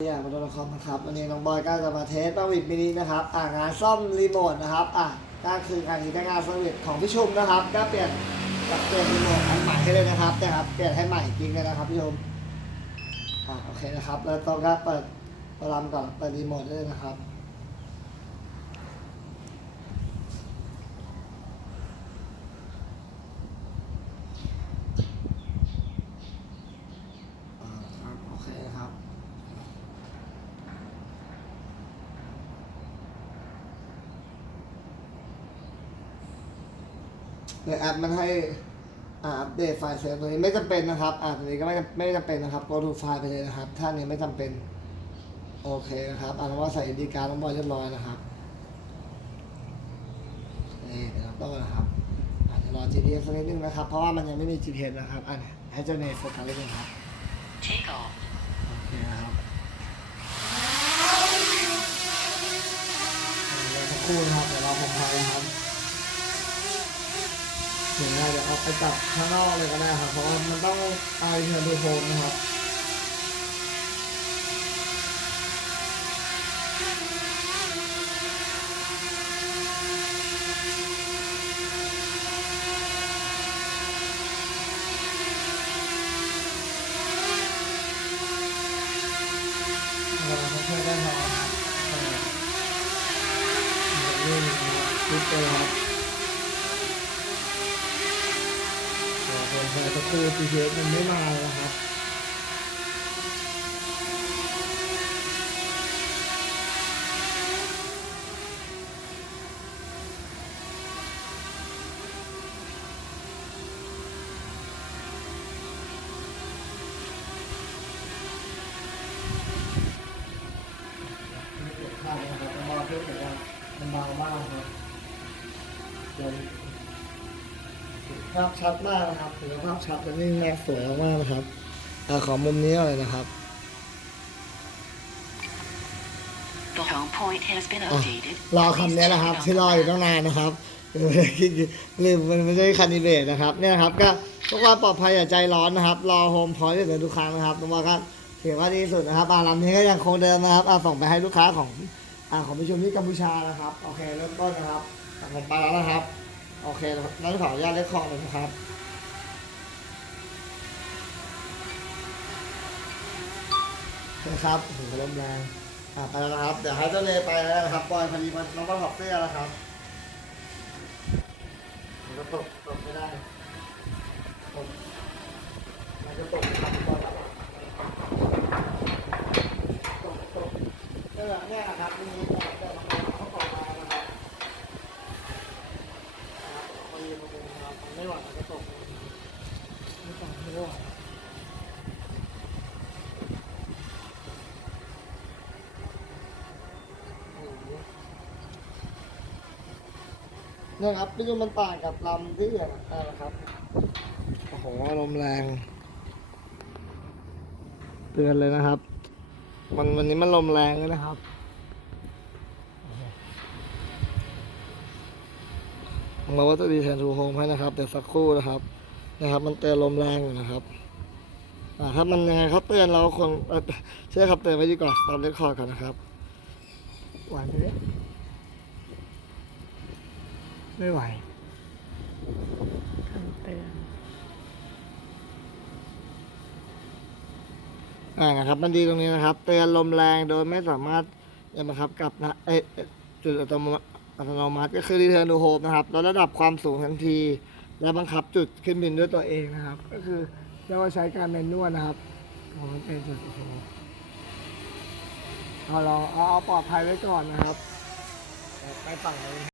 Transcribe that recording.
เนี่ยมาดูละครนะครับวันนี้น้องบอยก็จะมาเทสป้าวิดมินินะครับอ่างานซ่อมรีโมทนะครับอะก็คืองานนี้เป็นงานสวิตของพี่ชุมนะครับ ก็เปลี่ยนกับเปลี่ยนรีโมทอันใหม่ให้เลยนะครับนี่ครับเปลี่ยนให้ใหม่จริงเลยนะครับพี่ชุมอะโอเคนะครับ แล้วต้องก็เปิดปรแกรมก่อนเปิดรีโมทเลยนะครับ อ่าครับโอเคครับ ในแอปมันให้อ่าอัปเดตไฟล์เซฟตัวนี้ไม่จำเป็นนะครับอ่าตัวนี้ก็ไม่ไม่จำเป็นนะครับ go to ไฟล์ไปเลยนะครับ ถ้านี้ไม่จำเป็นโอเคนะครับอ่านว่าใส่ดีการ์ดน้องบอยเรียบร้อยนะครับนี่เดี๋ยวต้องนะครับอาจจะรอ GPS สักนิดนึงนะครับ เพราะว่ามันยังไม่มี GPS นะครับอะให้เจ้าเนยโฟกัสไว้ก่อนครับ Take off. โอเคนะครับเดี๋ยวสักครู่นะครับเดี๋ยวเราผมพายนะครับ เดี๋ยวนะเดี๋ยวเอาไปจับข้างนอกเลยก็ได้ครับ เพราะว่ามันต้องเอเทอร์โบโฟมนะครับเราเพื่อได้พอครับเออนี่นะครับคลิปเลยครับ เดี๋ยวผมใส่สักครู่ GPS มันไม่มาเลยนะครับไม่เกิดข้าวนะครับมันเบาเพื่อแต่ว่ามันเบามากครับเดี๋ยวภาพชัดมากนะครับถือว่าภาพชัดและนิ่งแรงสวยมากๆนะครับอ่าขอมุมนี้หน่อยนะครับ The home point has been อะ updated. รอคำนี้นะครับ ที่รออยู่ตั้งนานนะครับลืมมันไม่ใช่คันดิเบตนะครับ เนี่ยนะครับ ก็ทุกความปลอดภัยอย่าใจร้อนนะครับ รอโฮมพอยต์เดี๋ยวทุกครั้งนะครับผมว่าก็ถือว่าดีที่สุดนะครับอ่าลำนี้ก็ยังคงเดิมนะครับอ่าส่งไปให้ลูกค้าของอ่าของผู้ชมที่กัมพูชานะครับ โอเคเริ่มต้นนะครับอะผมไปแล้วนะครับ โอเคนะครับนั้นขออนุญาตเล็กคอร์ดเลยนะครับโอเคครับโอ้โหลมแรงอะไปแล้วนะครับ เดี๋ยวให้เจ้าเลไปแล้วนะครับปล่อยพอดีมันน้องต้องถอดเสื้อแล้วครับมันก็ตกตกไม่ได้ตกมันจะตกครับปล่อยตกตกเนี่ยเนี่ยนะครับมีตกแต่มันเขาตกมานะครับนะครับพอดีมันเป็นนะครับมัน ไม่ไหวก็ตกไม่ตกไม่ไหวเนี่ยครับนี่คือมันต่างกับลำที่อย่างนั้นนะครับโอ้โหลมแรง เตือนเลยนะครับ มันวันนี้มันลมแรงเลยนะครับ เราว่าจะดีแทนทูโฮมให้นะครับเดี๋ยวสักครู่นะครับนะครับ มันเตือนลมแรงอยู่นะครับอ่าถ้ามันยังไงเขาเตือนเราคนเอ่อเชื่อครับเตือนไว้ดีกว่าตามเรคคอร์ดก่อนนะครับไหวไหมเนี่ยไม่ไหวคำเตือนอ่านะครับ มันดีตรงนี้นะครับ เตือนลมแรงโดยไม่สามารถจะบังคับกลับนะเอยเอ่อจุดอัตโนมัติ อัตโนมัติก็คือรีเทิร์นดูโฮปนะครับลดระดับความสูงทันที และบังคับจุดขึ้นบินด้วยตัวเองนะครับ ก็คือเรียกว่าใช้การแมนนวลนะครับอ๋อมันเป็นจุดโอ้โหเอาลอาเอาเอาปลอดภัยไว้ก่อนนะครับ ไปฝั่งนี้